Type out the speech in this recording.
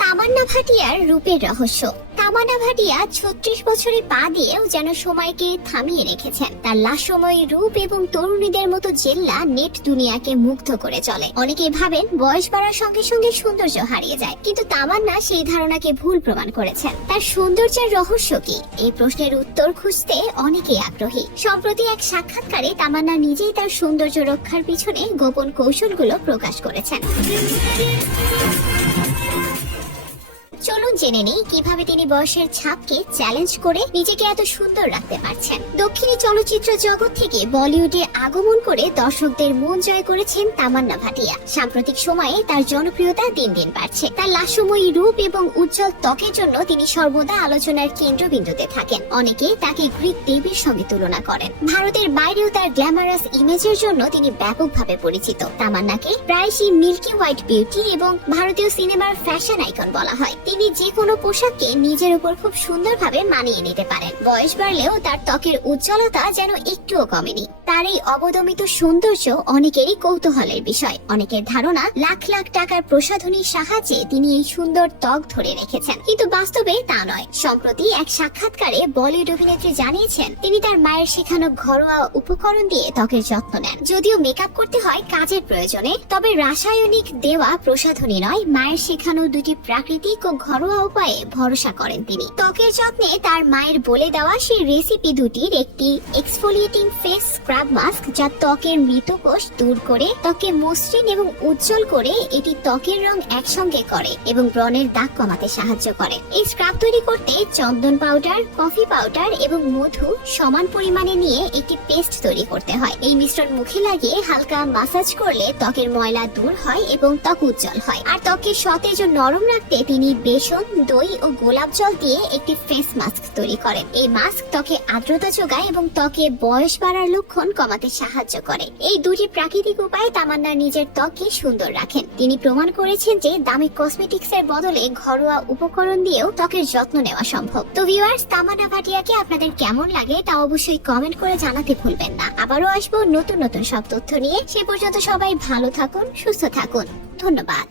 তামান্না ভাটিয়ার রূপের রহস্য। তামান্না ভাটিয়া ছত্রিশ বছরে পা দিয়েও যেন সময়কে থামিয়ে রেখেছেন। তার লাসময় রূপ এবং তরুণীদের মতো জেল্লা নেট দুনিয়াকে মুগ্ধ করে চলে। অনেকেই ভাবেন বয়স বাড়ার সঙ্গে সঙ্গে সৌন্দর্য হারিয়ে যায়, কিন্তু তামান্না সেই ধারণাকে ভুল প্রমাণ করেছেন। তার সৌন্দর্যের রহস্য কি? এই প্রশ্নের উত্তর খুঁজতে অনেকেই আগ্রহী। সম্প্রতি এক সাক্ষাৎকারে তামান্না নিজেই তার সৌন্দর্য রক্ষার পিছনে গোপন কৌশলগুলো প্রকাশ করেছেন। চলুন জেনে নেই কীভাবে তিনি বয়সের ছাপকে চ্যালেঞ্জ করে নিজেকে এত সুন্দর রাখতে পারছেন। দক্ষিণী চলচ্চিত্র জগৎ থেকে বলিউডে আগমন করে দর্শকদের মন জয় করেছেন তামান্না ভাটিয়া। সাম্প্রতিক সময়ে তার জনপ্রিয়তা দিন দিন বাড়ছে। তার লাস্যময়ী রূপ এবং উজ্জ্বল ত্বকের জন্য তিনি সর্বদা আলোচনার কেন্দ্রবিন্দুতে থাকেন। অনেকে তাকে গ্রিক দেবীর সঙ্গে তুলনা করেন। ভারতের বাইরেও তার গ্ল্যামারাস ইমেজের জন্য তিনি ব্যাপকভাবে পরিচিত। তামান্নাকে প্রায়শই মিল্কি হোয়াইট বিউটি এবং ভারতীয় সিনেমার ফ্যাশন আইকন বলা হয়। তিনি যে কোনো পোশাককে নিজের উপর খুব সুন্দরভাবে মানিয়ে নিতে পারেন। বয়স বাড়লেও তার ত্বকের উজ্জ্বলতা যেন একটুও কমেনি। তার এই অবদমিত সৌন্দর্য অনেকেরই কৌতূহলের বিষয়। অনেকের ধারণা, লাখ লাখ টাকার প্রসাধনীর সাহায্যে তিনি এই সুন্দর ত্বক ধরে রেখেছেন। কিন্তু বাস্তবে তা নয়। সম্প্রতি এক সাক্ষাৎকারে বলিউড অভিনেত্রী জানিয়েছেন, তিনি তার মায়ের শেখানো ঘরোয়া উপকরণ দিয়ে ত্বকের যত্ন নেন। যদিও মেকআপ করতে হয় কাজের প্রয়োজনে, তবে রাসায়নিক দেওয়া প্রসাধনী নয়, মায়ের শেখানো দুটি প্রাকৃতিক ও ঘরোয়া উপায়ে ভরসা করেন তিনি। ত্বকের যত্নে তার মায়ের বলে দেওয়া সেই রেসিপি দুটির একটি এক্সফোলিয়েটিং ফেস স্ক্রাব মাস্ক যা ত্বকের মৃত কোষ দূর করে ত্বকে মসৃণ এবং উজ্জ্বল করে এটি ত্বকের রং একসঙ্গে করে এবং ব্রণের দাগ কমাতে সাহায্য করে। এই স্ক্রাব তৈরি করতে চন্দন পাউডার কফি পাউডার এবং মধু সমান পরিমাণে নিয়ে একটি পেস্ট তৈরি করতে হয়। এই মিশ্রণ মুখে লাগিয়ে হালকা মাসাজ করলে ত্বকের ময়লা দূর হয় এবং ত্বক উজ্জ্বল হয়। আর ত্বককে সতেজ ও নরম রাখতে তিনি বেসন, দই ও গোলাপ জল দিয়ে একটি ফেস মাস্ক তৈরি করেন এই মাস্ক ত্বকে আর্দ্রতা যোগায় এবং ত্বকে বয়স বাড়ার লক্ষণ কমাতে সাহায্য করে। এই দুটি প্রাকৃতিক উপায়ে তামান্না নিজের ত্বককে সুন্দর রাখেন। তিনি প্রমাণ করেছেন যে দামি কসমেটিক্স এর বদলে ঘরোয়া উপকরণ দিয়েও ত্বকের যত্ন নেওয়া সম্ভব। তো ভিউয়ার্স তামান্না ভাটিয়াকে আপনাদের কেমন লাগে তা অবশ্যই কমেন্ট করে জানাতে ভুলবেন না। আবারও আসব নতুন নতুন সব তথ্য নিয়ে। সে পর্যন্ত সবাই ভালো থাকুন, সুস্থ থাকুন। ধন্যবাদ।